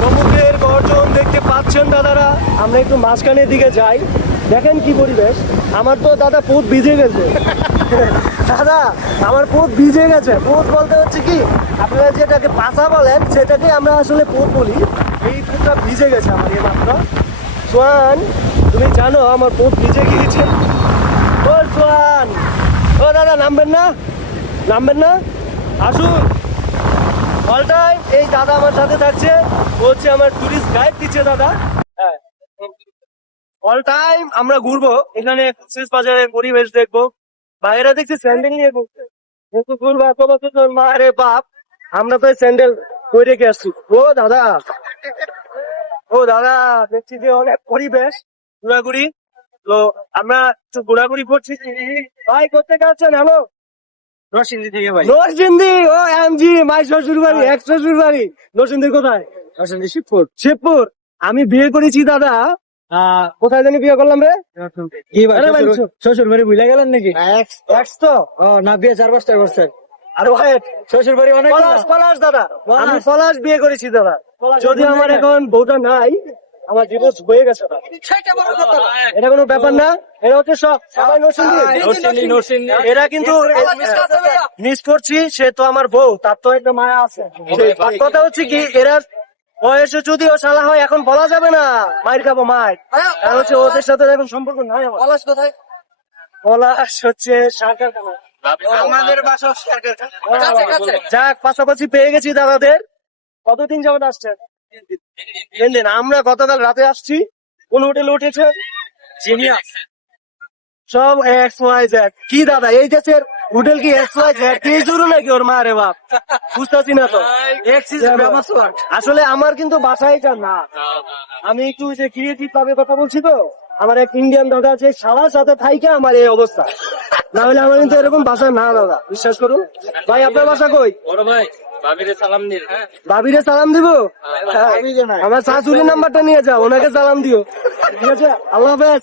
সমুদ্রের গর্জন দেখতে পাচ্ছেন দাদারা। আমরা একটু মাঝখানের দিকে যাই। দেখেন কি পরিবেশ। আমার তো দাদা পুত ভিজে গেছে। দাদা, আমার পুত ভিজে গেছে। পুত বলতে হচ্ছে কি, আপনারা যেটাকে পাশা বলেন, সেটাকে আমরা আসলে পুত বলি। এই পুতটা ভিজে গেছে আমার এই মাত্র। সোয়ান, তুমি জানো আমার পুত ভিজে গিয়েছে। ও সোয়ান। ও দাদা, নামবেন না? নামবেন না? আসুন। অল টাইম এই দাদা আমার সাথে থাকছে। হচ্ছে আমার টুরিস্ট গাইড দিচ্ছে দাদা। হ্যাঁ। অল টাইম আমরা ঘুরবো। এখানে কক্সেস বাজারের পরিবেশ দেখব। বাইরে দেখছি স্যান্ডেল নিয়ে ঘুরছে কিন্তু ঘুরবো এত বছর মা রে বাপ। আমরা তো স্যান্ডেল কই রেখে আসছি। ও দাদা। ও দাদা, দেখছি যে অনেক পরিবেশ। ঘোরাঘুরি। তো আমরা একটু ঘোরাঘুরি করছি। ভাই করতে গেছেন হ্যালো রসিন্দি থেকে ভাই। নরসিংদী ও এমজি মাই শ্বশুর বাড়ি এক শ্বশুর বাড়ি নরসিংদী কোথায়? রসিন্দি শিবপুর। শিবপুর। আমি বিয়ে করেছি দাদা। কোথায় জানি বিয়ে করলাম রে? কি ভাই শ্বশুর- বাড়ি ভুলে গেলেন নাকি? এক্স তো। না বিয়ে চার পাঁচটা করছেন আরে ভাই শ্বশুর বাড়ি অনেক পলাশ দাদা। আমি পলাশ। বিয়ে করেছি দাদা। যদি আমার এখন বউটা নাই আমার ডিভোর্স হয়ে গেছে দাদা। এটা কোনো ব্যাপার না এটা হচ্ছে সব সবাই নরসিংদী। নরসিংদী, নরসিংদী। এরা কিন্তু মিস করছি সে তো আমার বউ তার তো একটা মায়া আছে। কথা হচ্ছে কি এরা বয়সে যদিও শালা হয় এখন বলা যাবে না মায়ের খাব মায়ের কারণ হচ্ছে ওদের সাথে এখন সম্পর্ক নাই আমার। পলাশ কোথায়? পলাশ হচ্ছে সরকার আমাদের বাসা যাক পাশাপাশি পেয়ে গেছি দাদাদের। কতদিন যাবত আসছেন? তিন দিন আমরা গতকাল রাতে আসছি কোন হোটেলে উঠেছে জিনিয়াস সব এক্স ওয়াই জেড কি দাদা এই দেশের হোটেল কি এক্স ওয়াই জেড কি শুরু নাকি ওর মা রে বাপ? বুঝতেছি না তো। আসলে আমার কিন্তু বাসা এটা না। আমি একটু যে ক্রিয়েটিভ ভাবে কথা বলছি তো আমার এক ইন্ডিয়ান দাদা আছে সারার সাথে থাইকে আমার এই অবস্থা। না হলে আমার কিন্তু এরকম বাসা না দাদা। বিশ্বাস করুন। ভাই আপনার বাসা কই? বড় ভাই। ভাবিরে সালাম দিন হ্যাঁ। ভাবিরে সালাম দিব? হ্যাঁ, আমার শাশুড়ির নাম্বারটা নিয়ে যাও ওনাকে সালাম দিও। ঠিক আছে? আল্লাহ হাফেজ।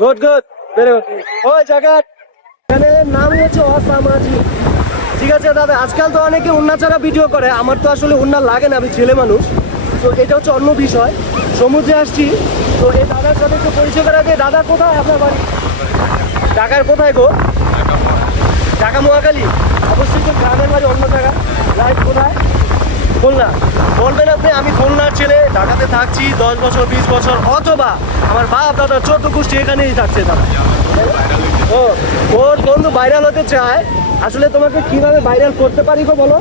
Good good. ভেরি গুড ওই জায়গা চ্যানেলের নাম হচ্ছে অসামাজিক। ঠিক আছে দাদা আজকাল তো অনেকে উন্না ছাড়া ভিডিও করে। আমার তো আসলে উন্না লাগে না আমি ছেলে মানুষ। তো এটা হচ্ছে অন্য বিষয়। সমুদ্রে আসছি। তো এই দাদার সাথে একটু পরিচয় করা যায় দাদা কোথায় আপনার বাড়ি? ঢাকার কোথায় গো? ঢাকা মহাকালী অবশ্যই তো গ্রামের বাড়ি অন্য জায়গা। লাইফ কোথায়? খুলনা। বলবেন আপনি, আমি খুলনার ছেলে, ঢাকাতে থাকছি দশ বছর, বিশ বছর, অথবা আমার বাপ, দাদা চোদ্দ গোষ্ঠী এখানেই থাকছে তারা। ও, ওর বন্ধু ভাইরাল হতে চায়। আসলে তোমাকে কীভাবে ভাইরাল করতে পারি গো বলো?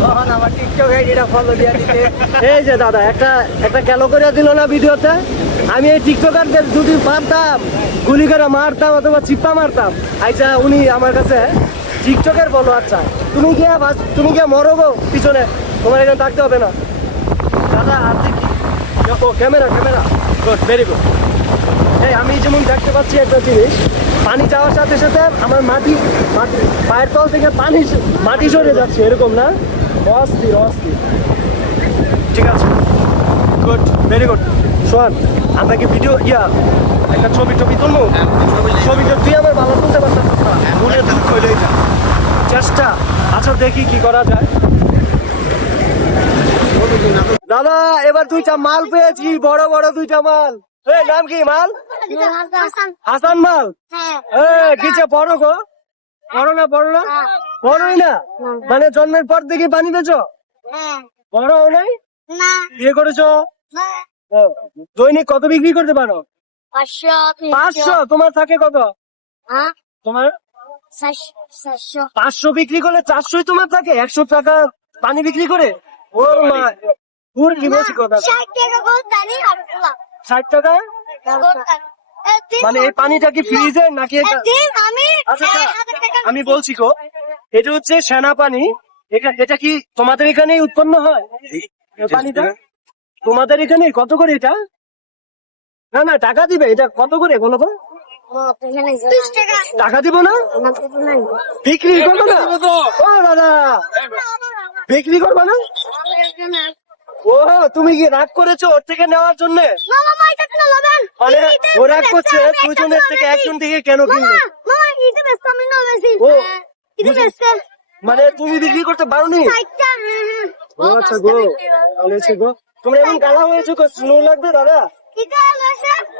তখন আমার টিকটক আইডিটা ফলো দিয়ে এই যে দাদা, একটা একটা কেন দিল না ভিডিওতে? আমি এই টিকটকারদের যদি পারতাম, গুলি করে মারতাম অথবা চিপ্পা মারতাম আচ্ছা উনি আমার কাছে টিকটকের বলো আচ্ছা তুমি গিয়ে তুমি গিয়ে মরো গো, পিছনে, তোমার এখানে থাকতে হবে না। দাদা ও camera camera good very good এই, আমি যেমন দেখতে পাচ্ছি একটা জিনিস, পানি যাওয়ার সাথে সাথে আমার মাটি মাটি, পায়ের তল থেকে পানি মাটি সরে যাচ্ছে, এরকম না? অস্থির অস্থির ঠিক আছে। গুড ভেরি গুড শোন আমরা কি ভিডিও ইয়া একটা ছবি টবি তুলবো? ছবি তো তুই আমার ভালো তুলতে পারতাম ভুলে দুঃখ হইলে এটা চেষ্টা। আচ্ছা দেখি কি করা যায়। দাদা এবার দুইটা মাল পেয়েছি বড় বড় দুইটা মাল। এই নাম কি মাল? হাসান। মাল? এ কিছে বড় গো? বড় না বড় না? বড়ই না? মানে জন্মের পর থেকে পানি পেয়েছ? বড় নাই? বিয়ে করেছ? দৈনিক কত বিক্রি করতে পারো? পাঁচশো তোমার থাকে কত? তোমার? পাঁচশো বিক্রি করলে চারশোই তোমার থাকে? একশো টাকা পানি বিক্রি করে? ও মা পুর কি বলছি কথা ষাট টাকা মানে এই পানিটা কি ফ্রিজে নাকি আচ্ছা আচ্ছা, আমি বলছি গো এটা হচ্ছে সেনা পানি এটা- এটা কি তোমাদের এখানেই উৎপন্ন হয়? পানিটা? তোমাদের এখানে কত করে এটা? না না টাকা দিবে। এটা কত করে বলো তো? টাকা দিব না? বিক্রি করবে না? ও দাদা বিক্রি করবে না? ও তুমি কি রাগ করেছ ওর থেকে নেওয়ার জন্য? মানে ও রাগ করছে দুজনের থেকে একজন থেকে কেন কিনবে? ও। মানে তুমি বিক্রি করতে পারোনি? ও আচ্ছা গো হচ্ছে গো তোমরা এমন কালা হয়েছো গো সুনো লাগবে দাদা?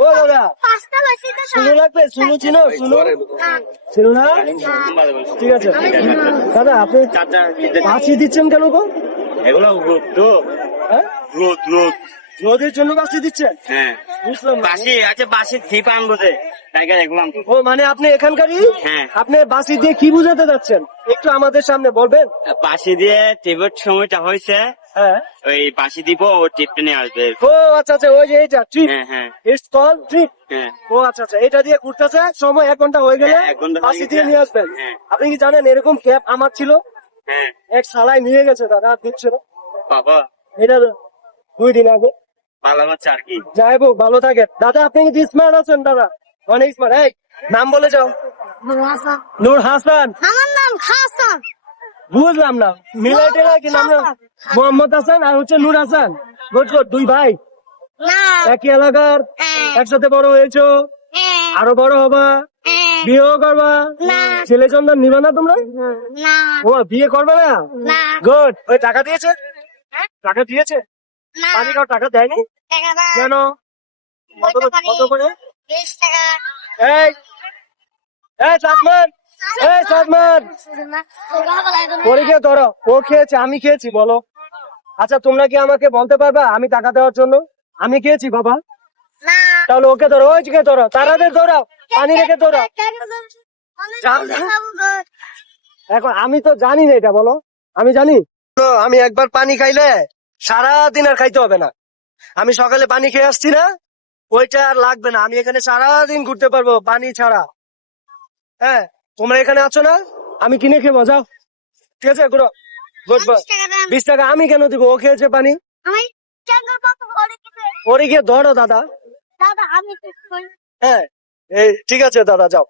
ও দাদা। সুনো লাগবে? সুনো চিনো? সুনো? চিনো না? ঠিক আছে। দাদা আপনি বাঁচি দিচ্ছেন কেন গো? এগুলো রোদ তো। হ্যাঁ? রোদ রোদ। রোদের জন্য বাঁচি দিচ্ছেন? হ্যাঁ। বুঝলাম বাসি আছে বাসি ছিপ আনব যে। তাই দেখলাম ও মানে আপনি এখানকারই? হ্যাঁ। আপনি বাসি দিয়ে কি বুঝাতে যাচ্ছেন? একটু আমাদের সামনে বলবেন? বাসি দিয়ে টিপের সময়টা হয়েছে। হ্যাঁ। ওই বাসি দিব ও টিপটা নিয়ে আসবে। ও আচ্ছা আচ্ছা ওই যে এইটা ট্রিপ হ্যাঁ হ্যাঁ। ইটস কল ট্রিপ হ্যাঁ। ও আচ্ছা আচ্ছা এটা দিয়ে ঘুরতেছে সময় এক ঘণ্টা হয়ে গেলে বাসি দিয়ে নিয়ে আসবেন। আপনি কি জানেন এরকম ক্যাব আমার ছিল? হ্যাঁ। এক সালাই নিয়ে গেছে দাদা আর দিচ্ছে না। বাবা। এটা দুই দিন আগে। ভালো হচ্ছে আর কি। যাই হোক ভালো থাকে দাদা আপনি কি স্মার্ট আছেন দাদা। অনেক স্মার্ট এই নাম বলে যাও। নূর হাসান। আমার নাম হাসান। বুঝলাম না। মিলাই টেলাই কি নাম? মোহাম্মদ হাসান আর হচ্ছে নূর হাসান। গুড গুড দুই ভাই। একই এলাকার। হ্যাঁ, একসাথে বড় হয়েছো। হ্যাঁ, আরও বড় হবা। হ্যাঁ, বিয়েও করবা। ছেলে সন্তান নিবা না তোমরা? ও বিয়ে করবে না? না। গুড ওই টাকা দিয়েছে? টাকা দিয়েছে? টাকা দেয়নি? কেন? কত বলতে পারি। কত করে? এই এই সাদমান! এই সাদমান! পরীক্ষা ধরো। ও খেয়েছে আমি খেয়েছি বলো। আচ্ছা তোমরা কি আমাকে বলতে পারবা আমি টাকা দেওয়ার জন্য? আমি খেয়েছি বাবা। তাহলে ওকে ধরো ওই কে ধরো। তারাদের ধরো পানি রেখে ধরো এখন আমি তো জানি না এটা বলো। আমি জানি। তো আমি একবার পানি খাইলে সারা দিন আর খাইতে হবে না। আমি সকালে পানি খেয়ে আসছি না? ওইটা আর লাগবে না। আমি এখানে সারাদিন ঘুরতে পারব পানি ছাড়া। হ্যাঁ তোমরা এখানে আছো না? আমি কিনে খেয়ে যাও ঠিক আছে ঘুরো। বিশ টাকা আমি কেন দিব? ও খেয়েছে পানি? ওরে গিয়ে ধরো দাদা। হ্যাঁ এই ঠিক আছে দাদা যাও।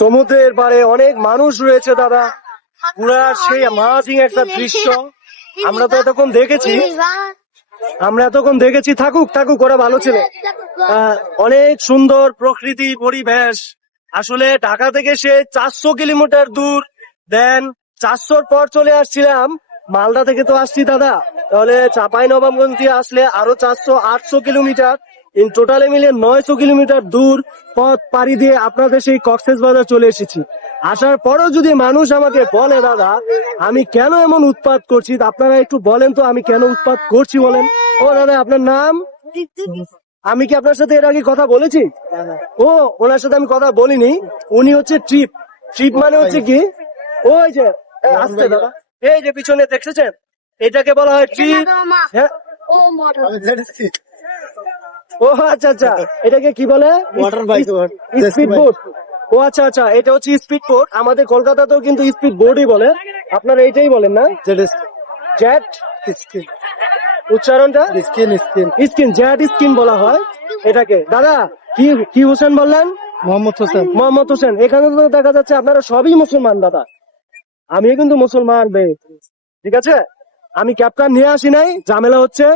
সমুদ্রের পাড়ে অনেক মানুষ রয়েছে দাদা। পুরা সেই অ্যামাজিং একটা দৃশ্য। আমরা তো এতক্ষণ দেখেছি। আমরা এতক্ষণ দেখেছি, থাকুক থাকুক, ওরা ভালো ছিল। অনেক সুন্দর প্রকৃতি, পরিবেশ। আসলে ঢাকা থেকে সে চারশো কিলোমিটার দূর। দেন, চারশোর পর চলে আসছিলাম। মালদা থেকে তো আসছি, দাদা। তাহলে চাপাই, নবাবগঞ্জ দিয়ে আসলে আরও চারশো, আটশো কিলোমিটার। ইন টোটালে মিলে নয়শো কিলোমিটার দূর পথ পাড়ি দিয়ে আপনাদের সেই কক্সেস বাজার চলে এসেছি। আসার পরও যদি মানুষ আমাকে বলে দাদা আমি কেন এমন উৎপাত করছি? আপনারা একটু বলেন তো আমি কেন উৎপাত করছি বলেন। ও দাদা আপনার নাম? আমি কি আপনার সাথে এর আগে কথা বলেছি? ও ওনার সাথে আমি কথা বলিনি। উনি হচ্ছে ট্রিপ। ট্রিপ মানে হচ্ছে কি? ওই যে আসতে দাদা। এই যে পিছনে দেখছেন? এটাকে বলা হয় ট্রিপ। হ্যাঁ। ও আচ্ছা আচ্ছা। এটাকে কি বলে? স্পিড বোট ও আচ্ছা আচ্ছা। এটা হচ্ছে স্পিড বোট আমাদের কলকাতাতেও কিন্তু স্পিড বোটই বলে। আপনারা এইটাই বলেন না? জেট উচ্চারণটা? Skin skin skin jet skin বলা হয় এটাকে। দাদা কি কি হোসেন বললেন? মোহাম্মদ হোসেন। মোহাম্মদ হোসেন। এখানে তো দেখা যাচ্ছে আপনারা সবই মুসলমান দাদা। আমিও কিন্তু মুসলমান বে। ঠিক আছে? আমি ক্যাবটা নিয়ে আসি নাই। ঝামেলা হচ্ছে।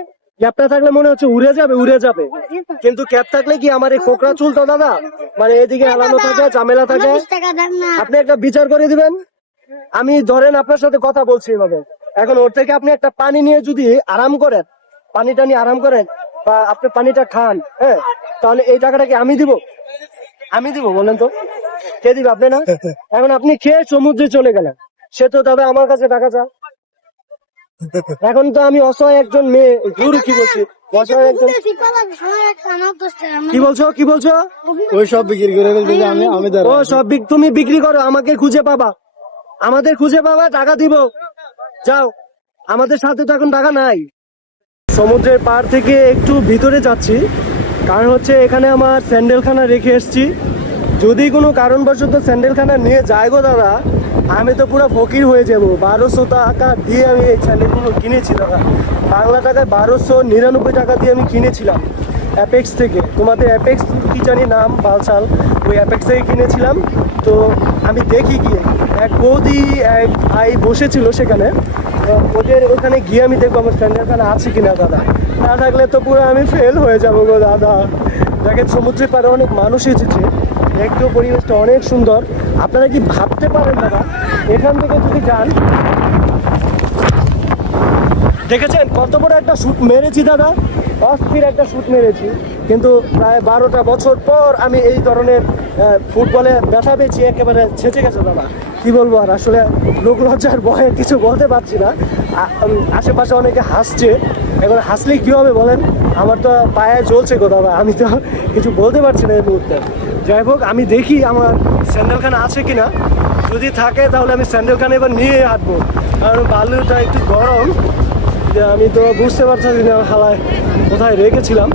ক্যাবটা থাকলে মনে হচ্ছে উড়ে যাবে উড়ে যাবে। কিন্তু ক্যাব থাকলে কি আমার এই কোকড়া চুল তো দাদা? মানে এদিকে থাকে ঝামেলা থাকে। আপনি একটা বিচার করে দিবেন। আমি ধরেন আপনার সাথে কথা বলছি এভাবে। এখন ওর থেকে আপনি একটা পানি নিয়ে যদি আরাম করেন পানিটা নিয়ে আরাম করেন বা আপনি পানিটা খান হ্যাঁ তাহলে এই টাকাটা কি আমি দিব? আমি দিব বলেন তো। কে দিবে? আপনি না? এখন আপনি খেয়ে সমুদ্রে চলে গেলেন। সে তো দাদা আমার কাছে টাকা চা এখন তো আমি অসহায় একজন মেয়ে। গুরু কি বলছি কি বলছো? কি বলছো? ওই সব বিক্রি করে আমি আমি ও সব তুমি বিক্রি করো আমাকে খুঁজে পাবা। আমাদের খুঁজে পাবা টাকা দিব। যাও। আমাদের সাথে তো এখন টাকা নাই। সমুদ্রের পার থেকে একটু ভিতরে যাচ্ছি। কারণ হচ্ছে এখানে আমার স্যান্ডেলখানা রেখে এসেছি। যদি কোনো কারণবশত স্যান্ডেলখানা নিয়ে যায় গো দাদা আমি তো পুরো ফকির হয়ে যাব। বারোশো টাকা দিয়ে আমি এই স্যান্ডেলগুলো কিনেছি দাদা বাংলা টাকায় বারোশো নিরানব্বই টাকা দিয়ে আমি কিনেছিলাম অ্যাপেক্স থেকে। তোমাদের অ্যাপেক্স কি জানি নাম, বালসাল? ওই অ্যাপেক্স থেকে কিনেছিলাম। তো আমি দেখি গিয়ে। এক বৌদি, এক ভাই বসেছিল সেখানে। ওদের ওখানে গিয়ে আমি দেখব আমার স্যান্ডেলখানা আছে কিনা দাদা। না থাকলে তো পুরো আমি ফেল হয়ে যাব গো দাদা। দেখেন সমুদ্রের পাড়ে অনেক মানুষ এসেছে। একটু পরিবেশটা অনেক সুন্দর। আপনারা কি ভাবতে পারেন দাদা? এখান থেকে যদি যান। দেখেছেন কত বড় একটা সুট মেরেছি দাদা? অস্থির একটা সুট মেরেছি। কিন্তু প্রায় বারোটা বছর পর আমি এই ধরনের ফুটবলে ব্যথা পেয়েছি, একেবারে ছেঁচে গেছে দাদা। কি বলব, আর আসলে লোক লজ্জার ভয়ে কিছু বলতে পারছি না। আশেপাশে অনেকে হাসছে। এবার হাসলে কি হবে বলেন? আমার তো পায়ে চলছে কোথাও আমি তো কিছু বলতে পারছি না এই মুহূর্তে। যাই হোক, আমি দেখি আমার স্যান্ডেলখানা আছে কি না যদি থাকে তাহলে আমি স্যান্ডেলখানা এবার নিয়ে হাঁটবো। কারণ বালুটা একটু গরম। যে আমি তো বুঝতে পারছি না হালায় কোথায় রেখেছিলাম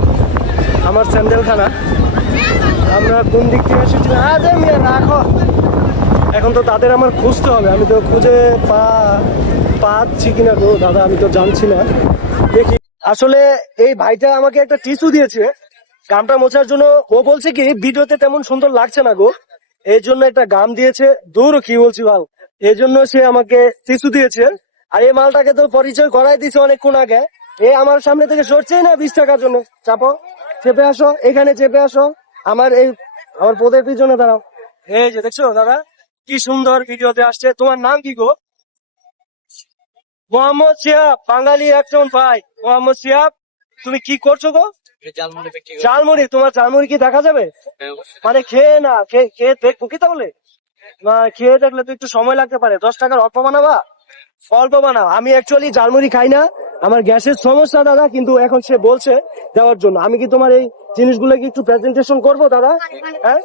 আমার স্যান্ডেলখানা। আমরা কোন দিক থেকে এসেছিলাম? আরে মিয়া, রাখো। এখন তো তাদের আমার খুঁজতে হবে। আমি তো খুঁজে পা, পাচ্ছি কিনা গো, দাদা, আমি তো জানছি না। দেখি। আসলে এই ভাইটা আমাকে একটা টিস্যু দিয়েছে। গামটা মোছার জন্য। ও বলছে কি, ভিডিওতে তেমন সুন্দর লাগছে না গো। এই জন্য একটা গাম দিয়েছে। দূর, কি বলছি ভাই? এই জন্য সে আমাকে টিস্যু দিয়েছে। আর এই মালটাকে তো পরিচয় করাই দিছে অনেকক্ষণ আগে। এ আমার সামনে থেকে সরছেই না বিশ টাকার জন্য। চাপো, চেপে আসো, এখানে চেপে আসো। আমার এই, আমার পদের পিছনে দাঁড়াও। এই যে দেখছ দাদা কি সুন্দর ভিডিওতে আসছে। তোমার নাম কি গো? মোহাম্মদ সিয়াব বাঙালি একজন ভাই। মোহাম্মদ সিয়াব তুমি কি করছ গো? ঝালমুড়ি তোমার ঝালমুড়ি কি দেখা যাবে? মানে খেয়ে না খেয়ে দেখব কি তাহলে? না খেয়ে দেখলে তো একটু সময় লাগতে পারে। দশ টাকার অল্প বানাবা? অল্প বানাও। আমি অ্যাকচুয়ালি ঝালমুড়ি খাই না। আমার গ্যাসের সমস্যা দাদা কিন্তু এখন সে বলছে দেওয়ার জন্য। আমি কি তোমার এই জিনিসগুলো কি একটু প্রেজেন্টেশন করব দাদা? হ্যাঁ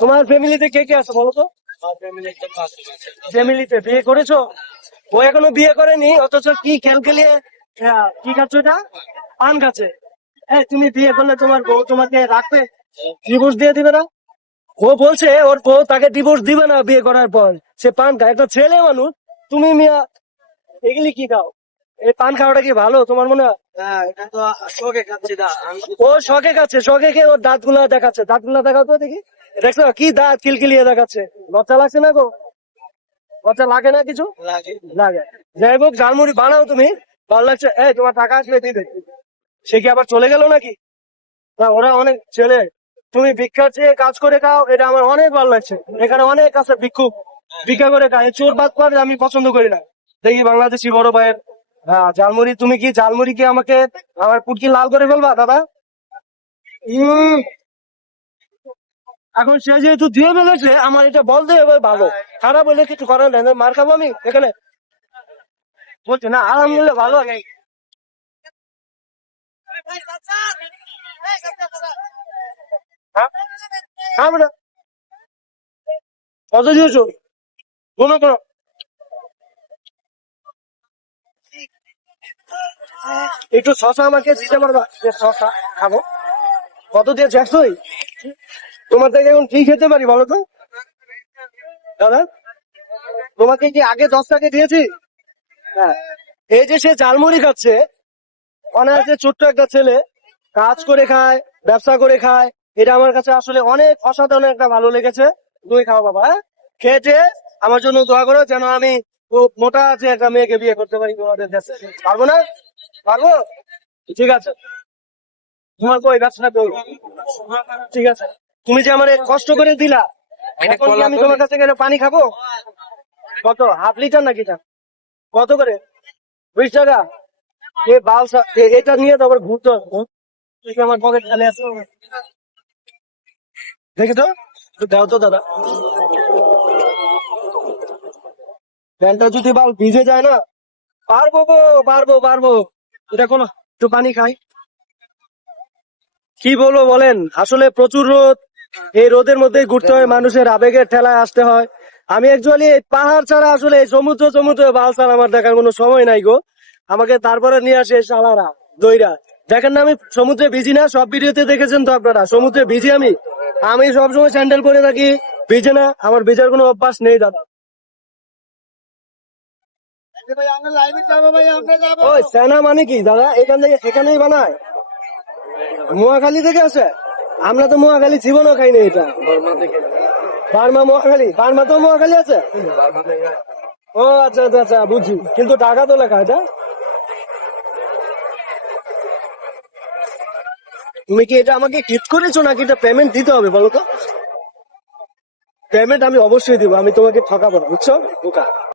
তোমার ফ্যামিলিতে কে কে আছে বলো তো? ফ্যামিলিতে বিয়ে করেছ? ও এখনও বিয়ে করেনি অথচ কি খেল খেলিয়ে কি খাচ্ছ এটা? পান খাচ্ছে। এই তুমি বিয়ে করলে তোমার বউ তোমাকে রাখবে? ডিভোর্স দিয়ে দিবে না? ও বলছে ওর বউ তাকে ডিভোর্স দিবে না বিয়ে করার পর। সে পান খায়। একটা ছেলে মানুষ তুমি মিয়া এগুলি কি খাও? এই পান খাওয়াটা কি ভালো তোমার মনে হয়? ও শখে খাচ্ছে শখে খেয়ে ওর দাঁতগুলা দেখাচ্ছে। দাঁতগুলা দেখাও তো দেখি। দেখছ কি দাঁত কিলকিলিয়ে দেখাচ্ছে? লজ্জা লাগছে না গো? লজ্জা লাগে না কিছু? লাগে। যাই হোক ঝালমুড়ি বানাও তুমি। ভালো লাগছে। এই তোমার টাকা আসবে দিবে সে কি আবার চলে গেল নাকি? না ওরা অনেক ছেলে। তুমি ভিক্ষার চেয়ে কাজ করে খাও এটা আমার অনেক ভালো লাগছে। এখানে অনেক আছে ভিক্ষুক। ভিক্ষা করে খায়। চোর বাদ করে আমি পছন্দ করি না। দেখি বাংলাদেশি বড় ভাইয়ের হ্যাঁ ঝালমুড়ি তুমি কি ঝালমুড়ি কি আমাকে আমার পুটকি লাল করে ফেলবা দাদা? উম, এখন সে যেহেতু দিয়ে ফেলেছে, আমার এটা বলতে হবে ভালো। খারাপ হলে কিছু করার নেই মার খাব আমি এখানে। বলছে, না, আলহামদুলিল্লাহ, ভালো হ্যাঁ? হ্যাঁ কত দিয়েছ? কোনো কোনো একটু শশা আমাকে দিতে পারবা? যে শশা খাব। কত দিয়েছ একশোই তোমার থেকে এখন কি খেতে পারি বলো তো? দাদা, তোমাকে কি আগে দশ টাকা দিয়েছি? হ্যাঁ। এই যে সে ঝালমুড়ি খাচ্ছে, অনায়াসে ছোট্ট একটা ছেলে, কাজ করে খায়, ব্যবসা করে খায়, এটা আমার কাছে আসলে অনেক অসাধারণ একটা ভালো লেগেছে। তুমি খাও বাবা হ্যাঁ? খেয়েছে আমার জন্য দোয়া করো, যেন আমি মোটা আছে একটা মেয়েকে বিয়ে করতে পারি তোমাদের কাছে। পারব না? পারব? ঠিক আছে। তোমার কই? ব্যবসাটা ঠিক আছে। তুমি যে আমার কষ্ট করে দিলা এখন কি আমি তোমার কাছে গেলে পানি খাব? কত? হাফ লিটার নাকি কত করে? বিশ টাকা? এ বালসা এটা নিয়ে তো আবার ঘুরতে তুই আমার পকেট খালি আছে দেখে তো। দাও তো দাদা। প্যান্টটা যদি বাল ভিজে যায় না পারব গো পারব পারব। এটা কোনো একটু পানি খাই। কি বলব বলেন? আসলে প্রচুর রোদ। এই রোদের মধ্যে ঘুরতে হয়, মানুষের আবেগের ঠেলায় আসতে হয়। আমি একচুয়ালি পাহাড় ছাড়া আসলে এই সমুদ্র সমুদ্র, বাল ছাড়া আমার দেখার কোনো সময় নাই গো। আমাকে তারপরে নিয়ে আসে সালারা দইরা দেখেন না, আমি সমুদ্রে ভিজি না, সব ভিডিওতে দেখেছেন তো আপনারা। সমুদ্রে ভিজি আমি। আমি সবসময় স্যান্ডেল করে থাকি ভিজে না, আমার ভিজার কোনো অভ্যাস নেই, দাদা। ওই সেনা মানে কি, দাদা? এখান থেকে এখানেই বানায়। মোয়াখালী থেকে আছে আমরা তো মোয়াখালী জীবনও খাইনি এটা। বার্মা মোয়াখালী বার্মা তো মোয়াখালী আছে? ও আচ্ছা আচ্ছা আচ্ছা বুঝছি। কিন্তু টাকা তো লেখা এটা। তুমি কি এটা আমাকে কিট করেছ নাকি এটা পেমেন্ট দিতে হবে বলো তো? পেমেন্ট আমি অবশ্যই দিব আমি তোমাকে ঠকাবো না বুঝছ? বোকা।